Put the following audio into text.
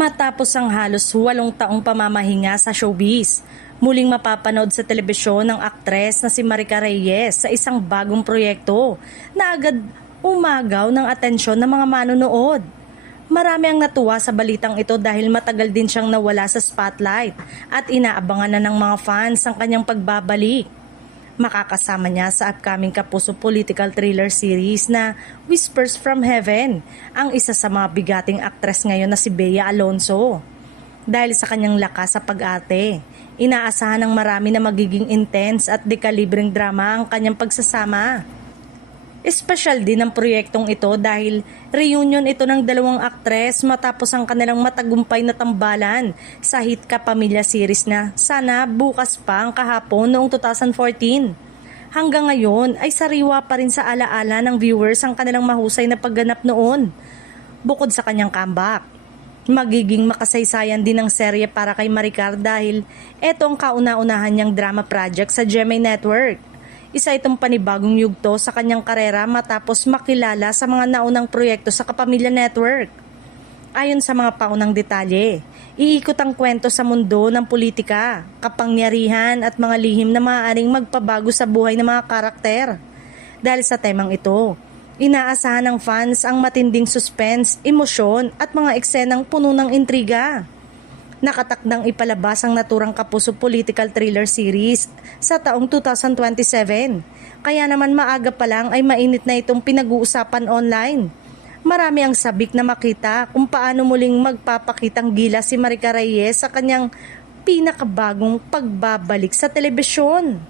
Matapos ang halos 8 taong pamamahinga sa showbiz, muling mapapanood sa telebisyon ng aktres na si Marica Reyes sa isang bagong proyekto na agad umagaw ng atensyon ng mga manonood. Marami ang natuwa sa balitang ito dahil matagal din siyang nawala sa spotlight at inaabangan na ng mga fans ang kanyang pagbabalik. Makakasama niya sa upcoming Kapuso political thriller series na Whispers from Heaven, ang isa sa mga bigating aktres ngayon na si Bea Alonzo. Dahil sa kanyang lakas sa pag-arte, inaasahan ng marami na magiging intense at dekalibreng drama ang kanyang pagsasama. Espesyal din ang proyektong ito dahil reunion ito ng dalawang aktres matapos ang kanilang matagumpay na tambalan sa hit Kapamilya series na Sana Bukas Pa ang kahapon noong 2014. Hanggang ngayon ay sariwa pa rin sa alaala ng viewers ang kanilang mahusay na pagganap noon. Bukod sa kanyang comeback, magiging makasaysayan din ang serye para kay Maricar dahil ito ang kauna-unahan niyang drama project sa GMA Network. Isa itong panibagong yugto sa kanyang karera matapos makilala sa mga naunang proyekto sa Kapamilya Network. Ayon sa mga paunang detalye, iikot ang kwento sa mundo ng politika, kapangyarihan at mga lihim na maaaring magpabago sa buhay ng mga karakter. Dahil sa temang ito, inaasahan ng fans ang matinding suspense, emosyon at mga eksenang puno ng intriga. Nakatakdang ipalabas ang naturang Kapuso political thriller series sa taong 2027. Kaya naman maaga pa lang ay mainit na itong pinag-uusapan online. Marami ang sabik na makita kung paano muling magpapakitang gila si Marica Reyes sa kanyang pinakabagong pagbabalik sa telebisyon.